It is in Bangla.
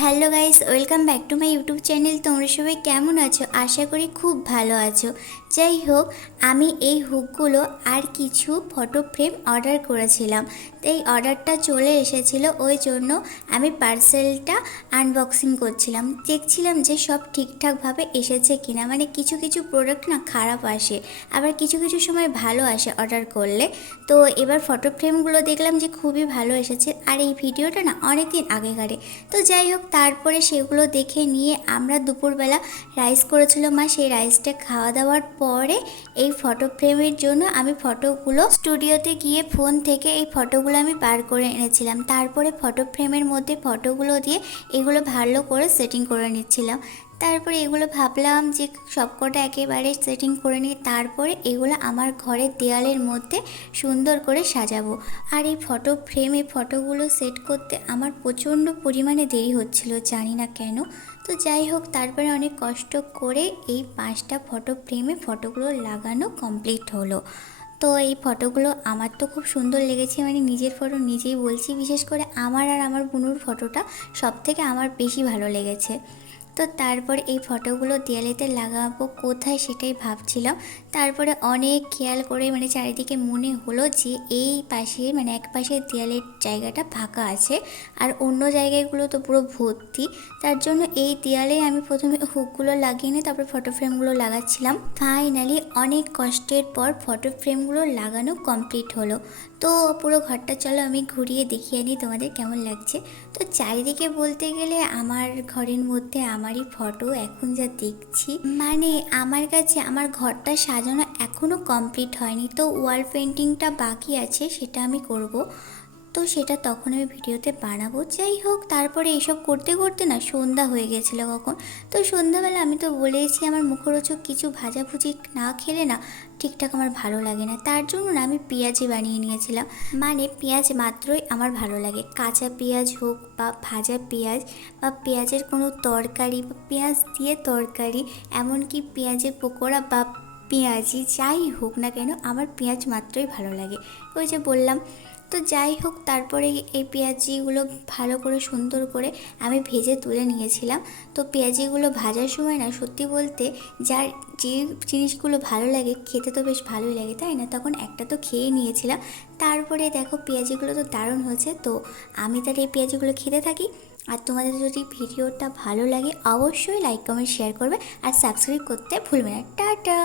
Hello guys, welcome back to my YouTube channel. তোমরা সবাই কেমন আছো? আশা করি খুব ভালো আছো। যাই হোক, আমি এই হুকগুলো আর কিছু ফটো ফ্রেম অর্ডার করেছিলাম। তো এই অর্ডারটা চলে এসেছিলো, ওই জন্য আমি পার্সেলটা আনবক্সিং করছিলাম। দেখছিলাম যে সব ঠিকঠাকভাবে এসেছে কিনা। মানে কিছু কিছু প্রোডাক্ট না খারাপ আসে, আবার কিছু কিছু সময় ভালো আসে অর্ডার করলে। তো এবার ফটো ফ্রেমগুলো দেখলাম যে খুবই ভালো এসেছে, আর এই ভিডিওটা না অনেক দিন আগেকারে। তো যাই হোক, তারপরে সেগুলো দেখে নিয়ে আমরা দুপুরবেলা রাইস করেছিল মা, সেই রাইসটা খাওয়া দাওয়ার পরে এই ফটো ফ্রেমের জন্য আমি ফটোগুলো স্টুডিওতে গিয়ে ফোন থেকে এই ফটোগুলো আমি বার করে এনেছিলাম। তারপরে ফটো ফ্রেমের মধ্যে ফটোগুলো দিয়ে এগুলো ভালো করে সেটিং করে নিচ্ছিলাম। তারপরে এগুলো ভাবলাম যে সবকটা একেবারে সেটিং করে নিই, তারপরে এগুলো আমার ঘরের দেয়ালের মধ্যে সুন্দর করে সাজাবো। আর এই ফটো ফ্রেমে ফটোগুলো সেট করতে আমার প্রচণ্ড পরিমাণে দেরি হচ্ছিল, জানি না কেন। তো যাই হোক, তারপরে অনেক কষ্ট করে এই 5টা ফটো ফ্রেমে ফটোগুলো লাগানো কমপ্লিট হলো। তো এই ফটোগুলো আমার তো খুব সুন্দর লেগেছে, মানে নিজের ফটো নিজেই বলছি। বিশেষ করে আমার আর আমার বুনুর ফটোটা সব থেকে আমার বেশি ভালো লেগেছে। তো তারপর এই ফটোগুলো দেয়ালেতে লাগাবো কোথায় সেটাই ভাবছিলাম। তারপরে অনেক খেয়াল করে মানে চারিদিকে মনে হলো যে এই পাশে মানে এক পাশের দেয়ালের জায়গাটা ফাঁকা আছে, আর অন্য জায়গাগুলো তো পুরো ভর্তি। তার জন্য এই দেয়ালে আমি প্রথমে হুকগুলো লাগিয়ে নিয়ে তারপর ফটো ফ্রেমগুলো লাগাচ্ছিলাম। ফাইনালি অনেক কষ্টের পর ফটো ফ্রেমগুলো লাগানো কমপ্লিট হলো। তো পুরো ঘরটা চলো আমি ঘুরিয়ে দেখিয়ে নিই তোমাদের কেমন লাগছে। তো চারিদিকে বলতে গেলে আমার ঘরের মধ্যে আমারই ফটো এখন যা দেখছি, মানে আমার কাছে আমার ঘরটা সাজানো এখনও কমপ্লিট হয়নি। তো ওয়াল পেন্টিংটা বাকি আছে, সেটা আমি করব। তো সেটা তখন আমি ভিডিওতে বানাবো। যাই হোক, তারপরে এইসব করতে করতে না সন্ধ্যা হয়ে গেছিলো কখন। তো সন্ধ্যাবেলা আমি তো বলেইছি আমার মুখরোচক কিছু ভাজাভুজি না খেলে না ঠিকঠাক আমার ভালো লাগে না। তার জন্য না আমি পেঁয়াজি বানিয়ে নিয়েছিলাম। মানে পেঁয়াজ মাত্রই আমার ভালো লাগে, কাঁচা পেঁয়াজ হোক বা ভাজা পেঁয়াজ বা পেঁয়াজের কোনো তরকারি বা পেঁয়াজ দিয়ে তরকারি, এমনকি পেঁয়াজের পকোড়া বা পেঁয়াজি যাই হোক না কেন, আমার পেঁয়াজ মাত্রই ভালো লাগে। ওই যে বললাম। তো যাই হোক, তারপরে এই পেঁয়াজিগুলো ভালো করে সুন্দর করে আমি ভেজে তুলে নিয়েছিলাম। তো পেঁয়াজিগুলো ভাজার সময় না সত্যি বলতে যার যে জিনিসগুলো ভালো লাগে খেতে তো বেশ ভালোই লাগে, তাই না? তখন একটা তো খেয়ে নিয়েছিলাম। তারপরে দেখো পেঁয়াজিগুলো তো দারুণ হয়েছে। তো আমি তার এই পেঁয়াজিগুলো খেতে থাকি। আর তোমাদের যদি ভিডিওটা ভালো লাগে অবশ্যই লাইক কমেন্ট শেয়ার করবে, আর সাবস্ক্রাইব করতে ভুলবে না। টাটা।